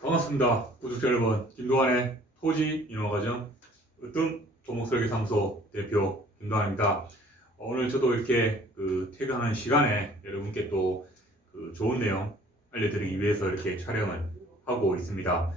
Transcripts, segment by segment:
반갑습니다. 구독자 여러분, 김도환의 토지 인허가정 으뜸 토목설계사무소 대표 김도환입니다. 오늘 저도 이렇게 퇴근하는 시간에 여러분께 또 좋은 내용 알려드리기 위해서 이렇게 촬영을 하고 있습니다.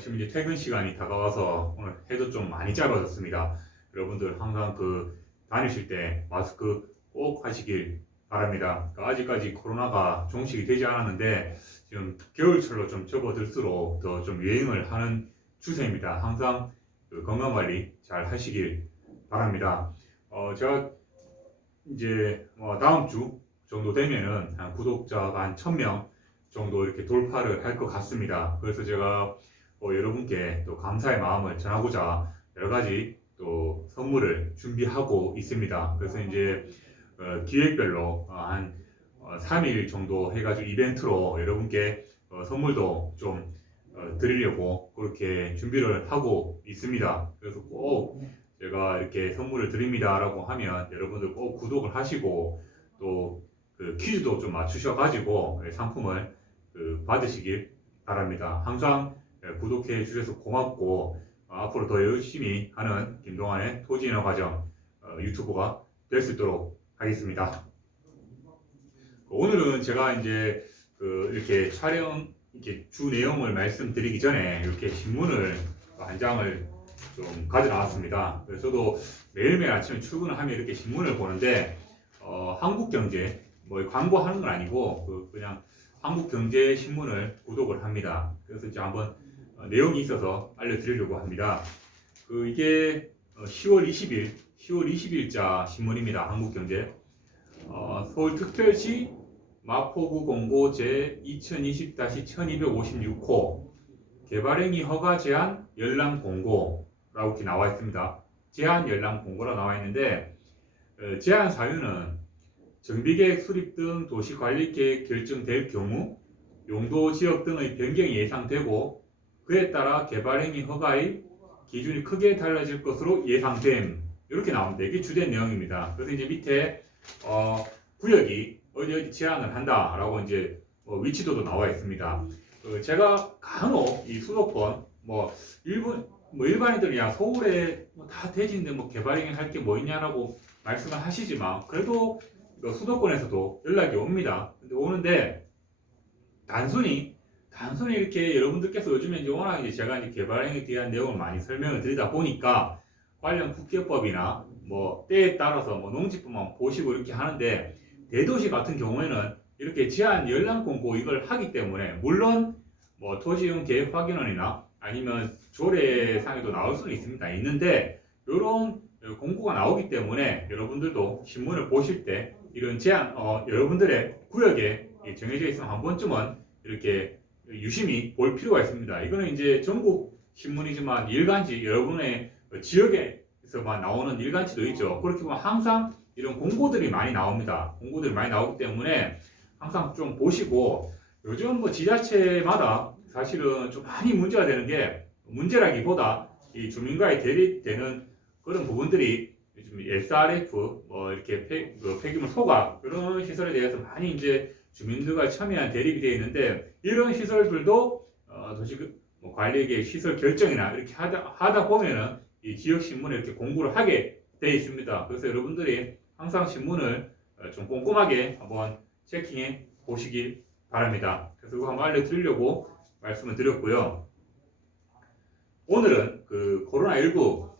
지금 이제 퇴근 시간이 다가와서 오늘 해도 좀 많이 짧아졌습니다. 여러분들 항상 다니실 때 마스크 꼭 하시길 바랍니다. 아직까지 코로나가 종식이 되지 않았는데 지금 겨울철로 좀 접어들수록 더 좀 유행을 하는 추세입니다. 항상 건강관리 잘 하시길 바랍니다. 제가 이제 다음 주 정도 되면은 한 구독자가 한 1000명 정도 이렇게 돌파를 할 것 같습니다. 그래서 제가 여러분께 또 감사의 마음을 전하고자 여러 가지 또 선물을 준비하고 있습니다. 그래서 이제 기획별로 한 3일 정도 해가지고 이벤트로 여러분께 선물도 좀 드리려고 그렇게 준비를 하고 있습니다. 그래서 꼭 제가 이렇게 선물을 드립니다 라고 하면 여러분들 꼭 구독을 하시고 또 퀴즈도 좀 맞추셔가지고 상품을 받으시길 바랍니다. 항상 구독해 주셔서 고맙고 앞으로 더 열심히 하는 김동환의 토지인허가정 유튜버가 될 수 있도록 하겠습니다. 오늘은 제가 이제 이렇게 촬영 이렇게 주 내용을 말씀드리기 전에 이렇게 신문을 한 장을 좀 가져 나왔습니다. 그래서 저도 매일매일 아침에 출근을 하면 이렇게 신문을 보는데 한국경제 광고하는 건 아니고 그냥 한국경제 신문을 구독을 합니다. 그래서 이제 한번 내용이 있어서 알려드리려고 합니다. 이게 10월 20일자 신문입니다. 한국경제. 서울특별시 마포구 공고 제 2020-1256호 개발행위 허가 제한 열람 공고라고 이렇게 나와 있습니다. 제한 열람 공고라 나와 있는데 제한 사유는 정비계획 수립 등 도시관리계획 결정될 경우 용도 지역 등의 변경이 예상되고 그에 따라 개발행위 허가의 기준이 크게 달라질 것으로 예상됨. 이렇게 나옵니다. 이게 주된 내용입니다. 그래서 이제 밑에 구역이 어디 제한을 한다라고 이제 위치도도 나와 있습니다. 제가 간혹 이 수도권 일반인들이 야 서울에 다 대지인데 개발행위 할 게 뭐 있냐라고 말씀을 하시지만 그래도 수도권에서도 연락이 옵니다. 근데 오는데 단순히 이렇게 여러분들께서 요즘에 이제 워낙 이제 제가 이제 개발행위에 대한 내용을 많이 설명을 드리다 보니까 관련 국회법이나 때에 따라서 농지법만 보시고 이렇게 하는데 대도시 같은 경우에는 이렇게 제한 열람 공고 이걸 하기 때문에 물론 토지용 계획 확인원이나 아니면 조례상에도 나올 수는 있는데 이런 공고가 나오기 때문에 여러분들도 신문을 보실 때 이런 제한 여러분들의 구역에 정해져 있으면 한 번쯤은 이렇게 유심히 볼 필요가 있습니다. 이거는 이제 전국 신문이지만 일간지 여러분의 지역에서만 나오는 일간지도 있죠. 그렇게 보면 항상 이런 공고들이 많이 나옵니다. 공고들이 많이 나오기 때문에 항상 좀 보시고 요즘 지자체마다 사실은 좀 많이 문제가 되는 게 문제라기보다 이 주민과의 대립되는 그런 부분들이 요즘 SRF 이렇게 폐기물 소각 이런 시설에 대해서 많이 이제 주민들과 첨예한 대립이 되어 있는데 이런 시설들도 도시 관리계획 시설 결정이나 이렇게 하다 보면은 이 지역 신문에 이렇게 공고를 하게 되어 있습니다. 그래서 여러분들이 항상 신문을 좀 꼼꼼하게 한번 체킹해 보시길 바랍니다. 그래서 이거 한번 알려드리려고 말씀을 드렸고요. 오늘은 코로나19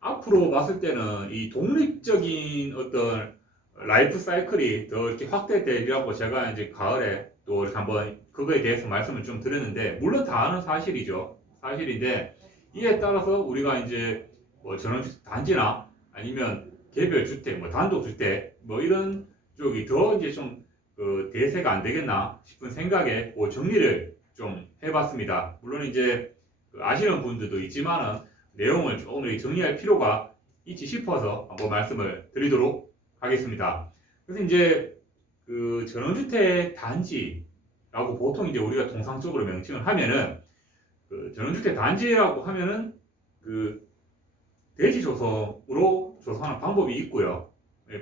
앞으로 봤을 때는 이 독립적인 어떤 라이프 사이클이 더 이렇게 확대되리라고 제가 이제 가을에 또 이렇게 한번 그거에 대해서 말씀을 좀 드렸는데 물론 다 아는 사실인데 이에 따라서 우리가 이제 전원주택 단지나 아니면 개별주택, 단독주택 이런 쪽이 더 이제 좀 대세가 안 되겠나 싶은 생각에 정리를 좀 해봤습니다. 물론 이제 아시는 분들도 있지만은 내용을 조금 정리할 필요가 있지 싶어서 한번 말씀을 드리도록 하겠습니다. 그래서 이제 전원주택 단지라고 보통 이제 우리가 통상적으로 명칭을 하면은 전원주택 단지라고 하면은 대지 조성으로 조성하는 방법이 있고요.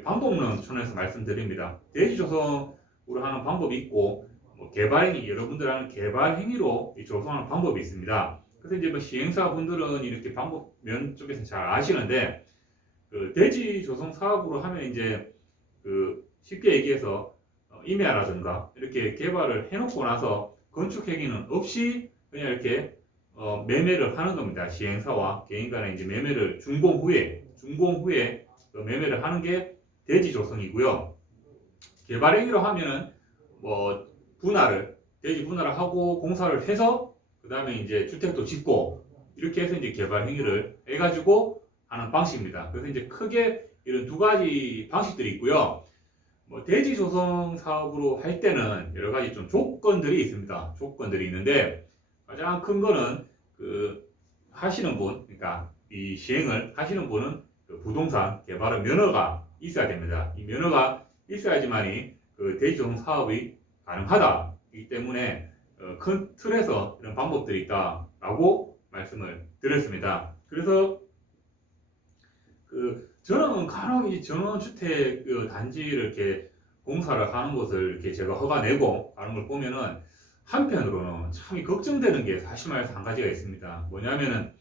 방법론 천에서 말씀드립니다. 대지 조성으로 사업으로 하는 방법이 있고 뭐 개발행위, 여러분들 하는 개발행위로 조성하는 방법이 있습니다. 그래서 이제 뭐 시행사분들은 이렇게 방법 면 쪽에서 잘 아시는데 그 대지 조성 사업으로 하면 이제 그 쉽게 얘기해서 임야라든가 이렇게 개발을 해놓고 나서 건축 행위는 없이 그냥 이렇게 매매를 하는 겁니다. 시행사와 개인 간에 이제 매매를 준공 후에 매매를 하는 게 대지 조성이고요. 개발 행위로 하면은 뭐 대지 분할을 하고 공사를 해서 그 다음에 이제 주택도 짓고 이렇게 해서 이제 개발 행위를 해가지고 하는 방식입니다. 그래서 이제 크게 이런 두 가지 방식들이 있고요. 뭐 대지 조성 사업으로 할 때는 여러 가지 좀 조건들이 있습니다. 조건들이 있는데 가장 큰 거는 그 하시는 분, 그러니까 이 시행을 하시는 분은 그 부동산 개발의 면허가 있어야 됩니다. 이 면허가 있어야지만이 그 대지 조성 사업이 가능하다이기 때문에 큰 틀에서 이런 방법들이 있다라고 말씀을 드렸습니다. 그래서 저는 간혹 이 전원주택 단지를 이렇게 공사를 하는 것을 이렇게 제가 허가 내고 하는 걸 보면은 한편으로는 참 걱정되는 게 사실 말해서 한 가지가 있습니다. 뭐냐면은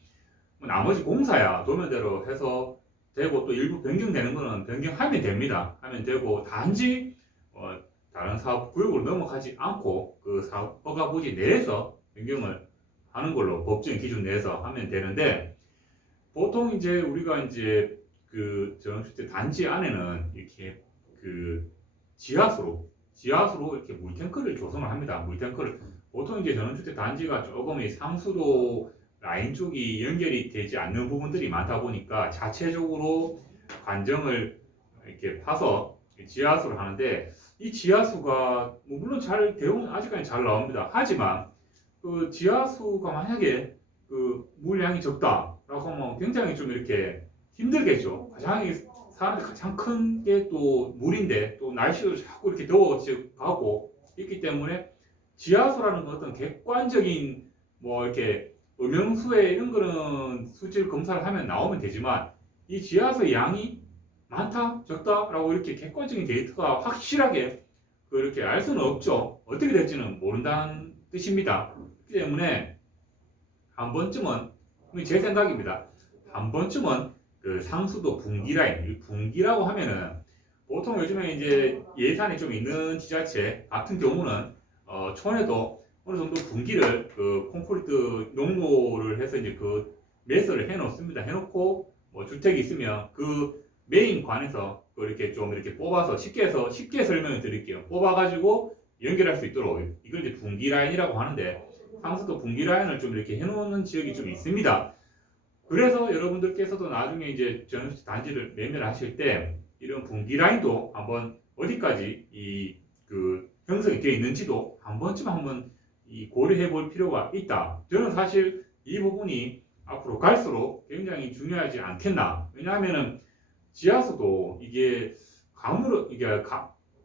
뭐 나머지 공사야 도면대로 해서 되고 또 일부 변경되는 거는 변경하면 됩니다. 하면 되고 단지 다른 사업 구역으로 넘어가지 않고 그 사업 허가 부지 내에서 변경을 하는 걸로 법정 기준 내에서 하면 되는데 보통 이제 우리가 이제 그 전원주택 단지 안에는 이렇게 그 지하수로 이렇게 물탱크를 조성을 합니다. 물탱크를 보통 이제 전원주택 단지가 조금 이 상수도 라인 쪽이 연결이 되지 않는 부분들이 많다 보니까 자체적으로 관정을 이렇게 파서 지하수를 하는데 이 지하수가 뭐 물론 잘 대우는 아직까지 잘 나옵니다. 하지만 그 지하수가 만약에 그 물량이 적다라고 하면 굉장히 좀 이렇게 힘들겠죠. 사람들이 가장 큰 게 또 물인데 또 날씨도 자꾸 이렇게 더워지고 있기 때문에 지하수라는 건 어떤 객관적인 뭐 이렇게 음영수에 이런 거는 수질 검사를 하면 나오면 되지만 이 지하수의 양이 많다 적다라고 이렇게 객관적인 데이터가 확실하게 그렇게 알 수는 없죠. 어떻게 될지는 모른다는 뜻입니다. 그렇기 때문에 한 번쯤은 제 생각입니다. 한 번쯤은 그 상수도 분기 라인, 이 분기라고 하면은 보통 요즘에 이제 예산이 좀 있는 지자체 같은 경우는 촌에도 어느 정도 분기를 그 콘크리트 농로를 해서 이제 그 매설을 해놓습니다. 해놓고 뭐 주택이 있으면 그 메인 관에서 이렇게 좀 이렇게 뽑아서 쉽게 설명을 드릴게요. 뽑아가지고 연결할 수 있도록 이걸 이제 분기 라인이라고 하는데 상수도 분기 라인을 좀 이렇게 해놓는 지역이 좀 있습니다. 그래서 여러분들께서도 나중에 이제 전원주택 단지를 매매를 하실 때 이런 분기 라인도 한번 어디까지 형성이 되어 있는지도 한번 고려해 볼 필요가 있다. 저는 사실 이 부분이 앞으로 갈수록 굉장히 중요하지 않겠나. 왜냐하면은 지하수도 이게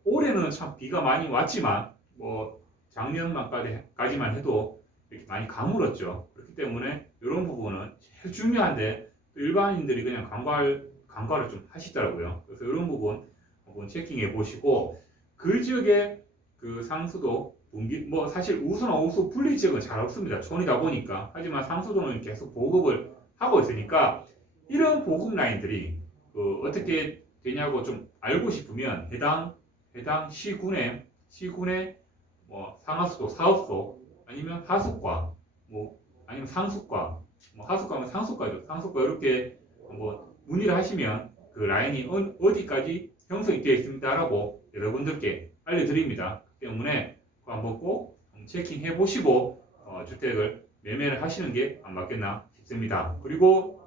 올해는 참 비가 많이 왔지만 뭐 작년까지만 해도 이렇게 많이 가물었죠. 그렇기 때문에 이런 부분은 제일 중요한데 일반인들이 그냥 간과를 좀 하시더라고요. 그래서 이런 부분 한번 체킹해 보시고 그 지역에 그 상수도 분기 뭐 사실 우수나 우수 분리 지역은 잘 없습니다. 촌이다 보니까. 하지만 상수도는 계속 보급을 하고 있으니까 이런 보급 라인들이 어떻게 되냐고 좀 알고 싶으면 해당 시군의 뭐 상하수도, 사업소 아니면 하수과 아니면 상수과 하수과면 상수과죠. 상수과 이렇게 문의를 하시면 그 라인이 어디까지 형성이 되어 있습니다라고 여러분들께 알려드립니다. 그 때문에 한번 꼭 체킹해 보시고 주택을 매매를 하시는 게 안 맞겠나 싶습니다. 그리고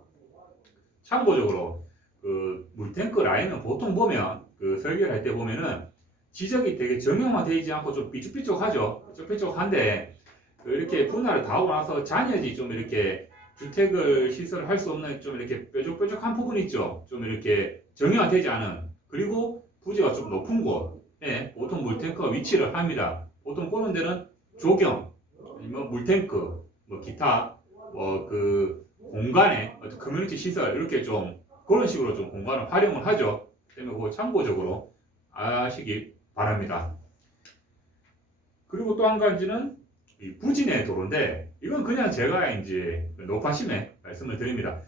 참고적으로 그 물탱크 라인은 보통 보면 그 설계를 할 때 보면은 지적이 되게 정형화되지 않고 좀 삐쭉삐쭉하죠. 삐쭉삐쭉한데 이렇게 분할을 다 하고 나서 잔여지 좀 이렇게 주택을 시설을 할 수 없는 좀 이렇게 뾰족뾰족한 부분 있죠. 좀 이렇게 정형화되지 않은 그리고 부지가 좀 높은 곳에 보통 물탱크가 위치를 합니다. 보통 그런 데는 조경 아니면 물탱크 뭐 기타 그 공간에 어떤 커뮤니티 시설 이렇게 좀 그런 식으로 좀 공간을 활용을 하죠. 때문에 그거 참고적으로 아시기 바랍니다. 그리고 또 한 가지는 이 부진의 도로인데 이건 그냥 제가 이제 높아심에 말씀을 드립니다.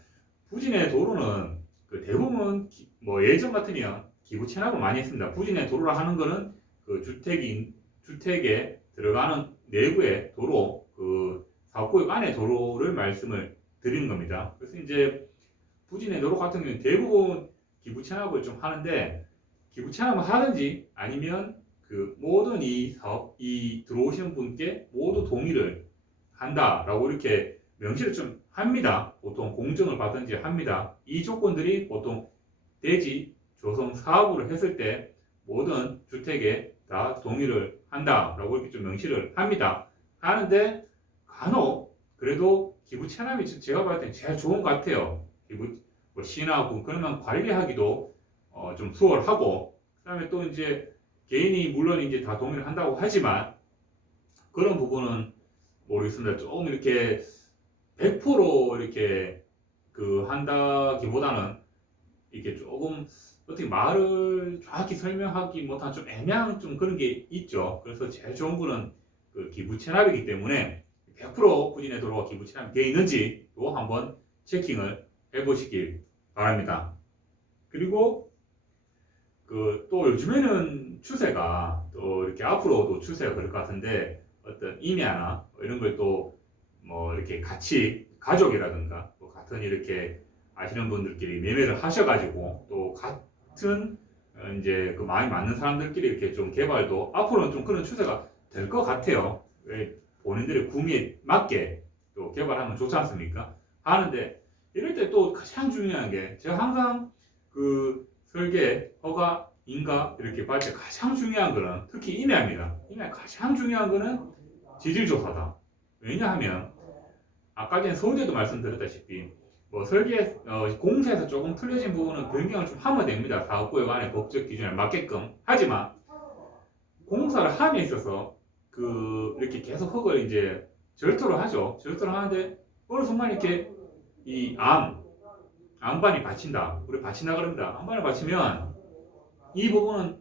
부진의 도로는 그 대부분 뭐 예전 같으면 기부 체납을 많이 했습니다. 부진의 도로라 하는 거는 그 주택에 들어가는 내부의 도로, 그 사업구역 안의 도로를 말씀을 드리는 겁니다. 그래서 이제 부진의 도로 같은 경우는 대부분 기부 체납을 좀 하는데 기부 체납을 하든지 아니면 그 모든 이 들어오시는 분께 모두 동의를 한다라고 이렇게 명시를 좀 합니다. 보통 공증을 받든지 합니다. 이 조건들이 보통 대지 조성 사업으로 했을 때 모든 주택에 다 동의를 한다라고 이렇게 좀 명시를 합니다. 하는데 간혹 그래도 기부 체납이 제가 봤을 때 제일 좋은 것 같아요. 기부 뭐 시나고 그러면 관리하기도 좀 수월하고 그다음에 또 이제 개인이 물론 이제 다 동의를 한다고 하지만 그런 부분은 모르겠습니다. 조금 이렇게 100% 이렇게 그 한다기보다는 이렇게 조금 어떻게 말을 정확히 설명하기 못한 좀 애매한 좀 그런 게 있죠. 그래서 제일 좋은 거는 그 기부 체납이기 때문에 100% 부진의 도로가 기부 체납이 되어 있는지도 한번 체킹을 해보시길 바랍니다. 그리고 그 또 요즘에는 추세가 또 이렇게 앞으로도 추세가 그럴 것 같은데 어떤 임야나 이런 걸 또 뭐 이렇게 같이 가족이라든가 또 같은 이렇게 아시는 분들끼리 매매를 하셔가지고 또 같은 이제 그 마음이 맞는 사람들끼리 이렇게 좀 개발도 앞으로는 좀 그런 추세가 될 것 같아요. 왜 본인들의 구미에 맞게 또 개발하면 좋지 않습니까? 하는데 이럴 때 또 가장 중요한 게 제가 항상 그 설계, 허가, 인가 이렇게 받을 때 가장 중요한 거는 특히 임야입니다. 임야 가장 중요한 거는 지질조사다. 왜냐하면 아까 전에 서울대도 말씀드렸다시피 뭐 설계 공사에서 조금 틀려진 부분은 변경을 좀 하면 됩니다. 사업구역 안에 법적 기준에 맞게끔. 하지만 공사를 함에 있어서 그 이렇게 계속 흙을 이제 절토를 하죠. 절토를 하는데 어느 순간 이렇게 이 암반이 받친다. 우리 받친다 그럽니다. 암반을 받치면 이 부분은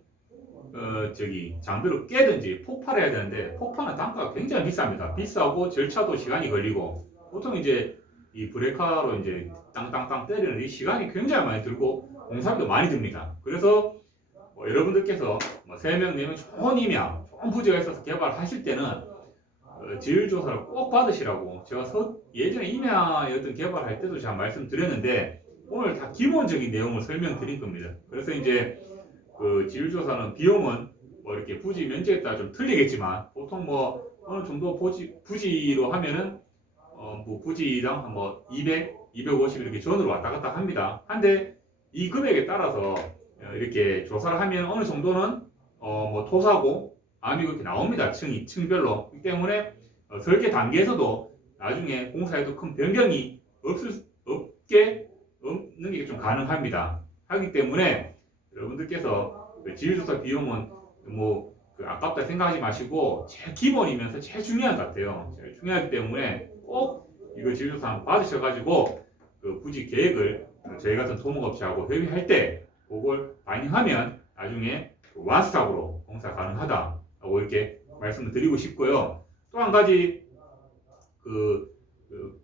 장비로 깨든지 폭발해야 되는데 폭발은 단가가 굉장히 비쌉니다. 비싸고 절차도 시간이 걸리고 보통 이제 이 브레이커로 이제 땅땅땅 때리는 이 시간이 굉장히 많이 들고 공사비도 많이 듭니다. 그래서 여러분들께서 뭐 3명, 4명 좋은 임야, 좋은 부지가 있어서 개발하실 때는 지율조사를 꼭 받으시라고 제가 예전에 임야였던 개발할 때도 제가 말씀드렸는데 오늘 다 기본적인 내용을 설명드린 겁니다. 그래서 이제 그 지율조사는 비용은 뭐 이렇게 부지 면적에 따라 좀 틀리겠지만 보통 뭐 어느 정도 부지로 하면은 뭐 부지당 뭐 200, 250 이렇게 전으로 왔다 갔다 합니다. 한데 이 금액에 따라서 이렇게 조사를 하면 어느 정도는 뭐 토사고 암이 그렇게 나옵니다. 층별로. 그렇기 때문에 설계 단계에서도 나중에 공사에도 큰 변경이 없는 게 좀 가능합니다. 하기 때문에 여러분들께서 지율조사 비용은 뭐 아깝다 생각하지 마시고 제일 기본이면서 제일 중요한 것 같아요. 제일 중요하기 때문에 꼭 이거 지율조사 한번 받으셔가지고 그 부지 계획을 저희 같은 토목업체하고 협의할 때 그걸 반영하면 나중에 원스톱으로 공사 가능하다라고 이렇게 말씀을 드리고 싶고요. 또 한 가지 그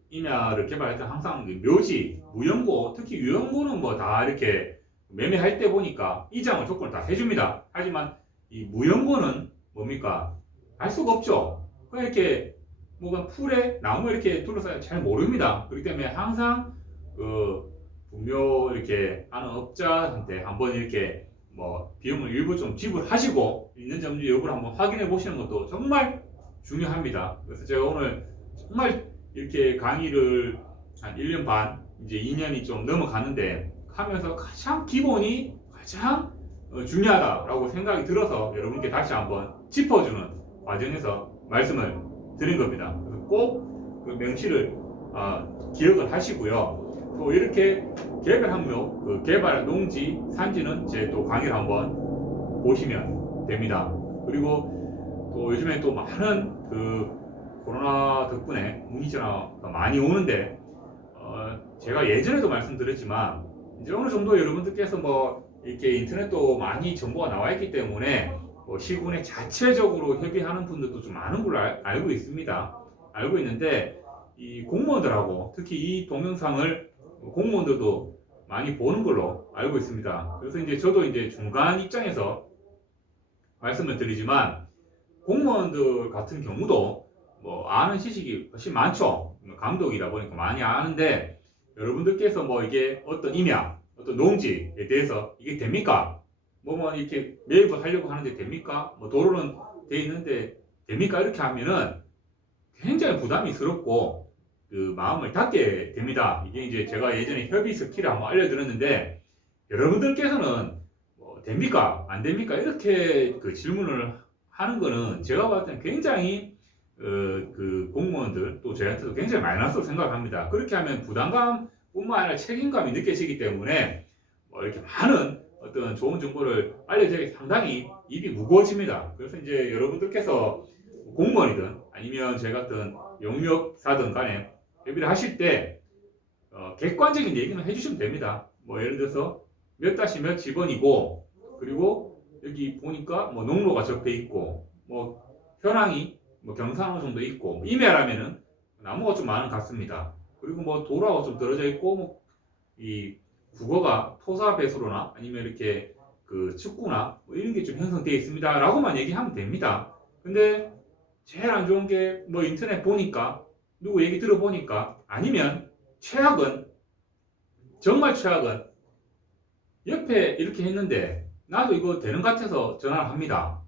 임야를 개발할 때 항상 묘지, 무연고, 특히 유연고는 뭐 다 이렇게 매매할 때 보니까 이장을 조건을 다 해줍니다. 하지만 이 무연고는 뭡니까? 알 수가 없죠. 그냥 이렇게 뭐가 풀에 나무 이렇게 둘러싸여 잘 모릅니다. 그렇기 때문에 항상 그 분묘 이렇게 하는 업자한테 한번 이렇게 뭐 비용을 일부 좀 지불하시고 있는지 여부를 한번 확인해 보시는 것도 정말 중요합니다. 그래서 제가 오늘 정말 이렇게 강의를 한 1년 반, 이제 2년이 좀 넘어가는데 하면서 가장 기본이 가장 중요하다라고 생각이 들어서 여러분께 다시 한번 짚어주는 과정에서 말씀을 드린 겁니다. 그래서 꼭 그 명시를 기억을 하시고요. 또 이렇게 개발 항목, 그 개발 농지, 산지는 제 또 강의를 한번 보시면 됩니다. 그리고 또 요즘에 또 많은 그 코로나 덕분에 문의 전화가 많이 오는데 제가 예전에도 말씀드렸지만 이제 어느 정도 여러분들께서 뭐 이렇게 인터넷도 많이 정보가 나와 있기 때문에 뭐 시군에 자체적으로 협의하는 분들도 좀 많은 걸로 알고 있습니다. 알고 있는데 이 공무원들하고 특히 이 동영상을 공무원들도 많이 보는 걸로 알고 있습니다. 그래서 이제 저도 이제 중간 입장에서 말씀을 드리지만 공무원들 같은 경우도 뭐 아는 지식이 훨씬 많죠. 감독이다 보니까 많이 아는데 여러분들께서 뭐 이게 어떤 임야, 어떤 농지에 대해서 이게 됩니까? 뭐 이렇게 매입을 하려고 하는데 됩니까? 뭐 도로는 돼 있는데 됩니까? 이렇게 하면은 굉장히 부담이스럽고 그 마음을 닫게 됩니다. 이게 이제 제가 예전에 협의 스킬을 한번 알려드렸는데 여러분들께서는 뭐 됩니까? 안 됩니까? 이렇게 그 질문을 하는 거는 제가 봤을 때는 굉장히 그 공무원들 또 저희한테도 굉장히 마이너스로 생각합니다. 그렇게 하면 부담감뿐만 아니라 책임감이 느껴지기 때문에 뭐 이렇게 많은 어떤 좋은 정보를 알려드리기 상당히 입이 무거워집니다. 그래서 이제 여러분들께서 공무원이든 아니면 제 같은 용역사든 간에 협의를 하실 때 객관적인 얘기는 해주시면 됩니다. 뭐 예를 들어서 몇 다시 몇 집원이고 그리고 여기 보니까 뭐 농로가 접해 있고 뭐 현황이 뭐 경사로 정도 있고 임야라면은 나무가 좀 많은 것 같습니다. 그리고 뭐 도로하고 좀 떨어져 있고 뭐 이 국어가 토사 배수로나 아니면 이렇게 그 축구나 뭐 이런 게 좀 형성되어 있습니다. 라고만 얘기하면 됩니다. 근데 제일 안 좋은 게 뭐 인터넷 보니까 누구 얘기 들어보니까 아니면 최악은 정말 최악은 옆에 이렇게 했는데 나도 이거 되는 것 같아서 전화를 합니다.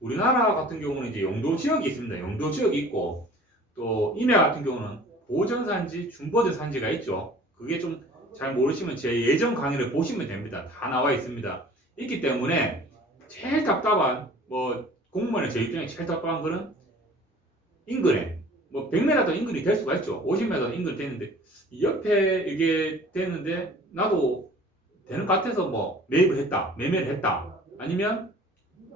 우리나라 같은 경우는 이제 용도 지역이 있습니다. 용도 지역이 있고 또 임야 같은 경우는 보전산지, 준보전산지가 있죠. 그게 좀 잘 모르시면 제 예전 강의를 보시면 됩니다. 다 나와 있습니다. 있기 때문에 제일 답답한 뭐 공무원의 제 입장에 제일 답답한 거는 인근에 뭐 100m도 인근이 될 수가 있죠. 50m도 인근이 되는데 옆에 이게 되는데 나도 되는 것 같아서 뭐 매입을 했다, 매매를 했다, 아니면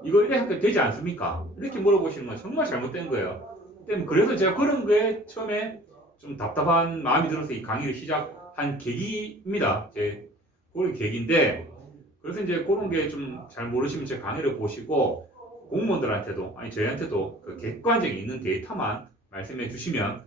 이거 이래 하니까 되지 않습니까? 이렇게 물어보시는 건 정말 잘못된 거예요. 그래서 제가 그런 거에 처음에 좀 답답한 마음이 들어서 이 강의를 시작한 계기입니다. 그런 계기인데 그래서 이제 그런 게 좀 잘 모르시면 제 강의를 보시고 공무원들한테도 아니 저희한테도 그 객관적인 있는 데이터만 말씀해 주시면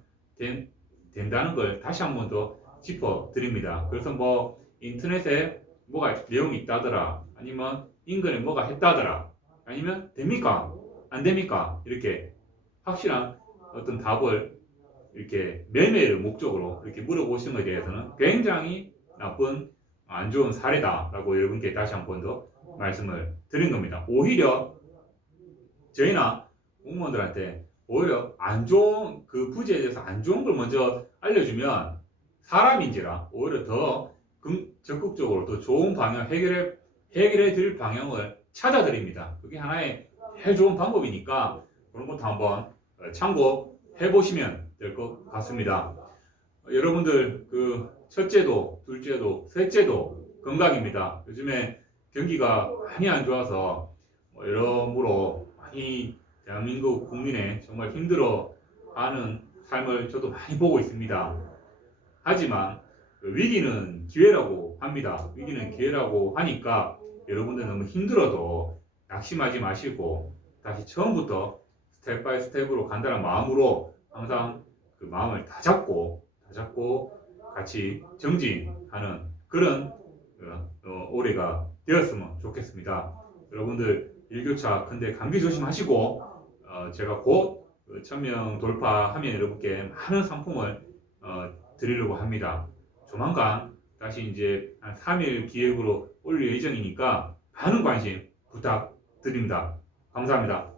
된다는 걸 다시 한 번 더 짚어 드립니다. 그래서 뭐 인터넷에 뭐가 내용이 있다더라 아니면 인근에 뭐가 했다더라 아니면 됩니까? 안 됩니까? 이렇게 확실한 어떤 답을 이렇게 매매를 목적으로 이렇게 물어보시는 것에 대해서는 굉장히 나쁜 안 좋은 사례다라고 여러분께 다시 한 번 더 말씀을 드린 겁니다. 오히려 저희나 공무원들한테 오히려 안 좋은 그 부지에 대해서 안 좋은 걸 먼저 알려주면 사람인지라 오히려 더 적극적으로 더 좋은 방향 해결해 드릴 방향을 찾아드립니다. 그게 하나의 제일 좋은 방법이니까 그런 것도 한번 참고해 보시면 될 것 같습니다. 여러분들 그 첫째도 둘째도 셋째도 건강입니다. 요즘에 경기가 많이 안 좋아서 여러모로 많이 대한민국 국민의 정말 힘들어하는 삶을 저도 많이 보고 있습니다. 하지만 위기는 기회라고 합니다. 위기는 기회라고 하니까 여러분들 너무 힘들어도 낙심하지 마시고 다시 처음부터 스텝 바이 스텝으로 간다는 마음으로 항상 그 마음을 다잡고 같이 정진하는 그런 올해가 되었으면 좋겠습니다. 여러분들 일교차 근데 감기 조심하시고 제가 곧 1000명 돌파하면 여러분께 많은 상품을 드리려고 합니다. 조만간 다시 이제 한 3일 기획으로 올릴 예정이니까 많은 관심 부탁드립니다. 감사합니다.